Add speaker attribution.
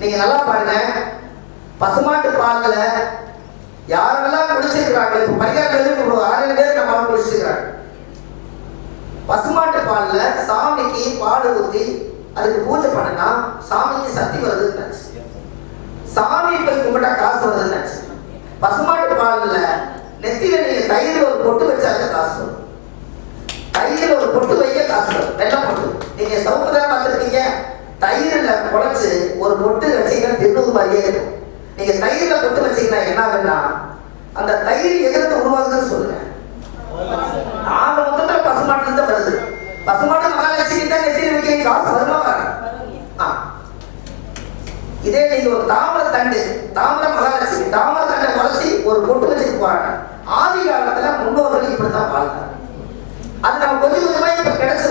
Speaker 1: நீங்க நல்லா பாருங்க. பசுமாட்டு பால்ல யாரெல்லாம் குடிச்சிருக்கிறாங்க இப்போ பரிகாரம் இவ்வளோ ஆறு பேர் நம்ம குடிச்சிருக்கிறாங்க. பசுமாட்டு பால்ல சாமிக்கு பால் ஊற்றி அதுக்கு பூஜை பண்ணனா சாமிக்கு சக்தி வருதுன்னு சாமி போய் கும்பிட்டா காசு வருதுன்னு பசுமாட்டு பால்ல நெத்தியில நீங்க தயிர் ஒரு பொட்டு வச்சாலே காசு வரும். தயிர் ஒரு பொட்டு வைக்க காசு வரும். வெள்ளம் பொட்டு நீங்க சவுக்கு தான் பார்த்துருக்கீங்க தயிர்ல குழைச்சு ஒரு பொட்டு வச்சீங்கன்னா திருநூறு மாதிரியே இருக்கும். நீங்க தயிர்ல பொட்டு வச்சீங்கன்னா என்ன ஆகுன்னா அந்த தயிர் எதிர்த்து உருவாகுதுன்னு சொல்லுங்க. ஆக மொத்தத்தில் பசுமாட்டில் இருந்து வருது. பசுமாட்டு மகாலட்சுமி தான் நெத்தியில் வைக்க காசு வருமா இதே நீங்க ஒரு தாமர தண்டு தாமர மகாலட்சுமி தாமர தண்டை குறைச்சி ஒரு பொட்டு வச்சுட்டு போறாங்க. ஆதி காலத்துல முன்னோர்கள் இப்படித்தான் வாழ்ந்தாங்க. அது நம்ம கொஞ்சம் கொஞ்சமா இப்ப கிடைச்சதுனால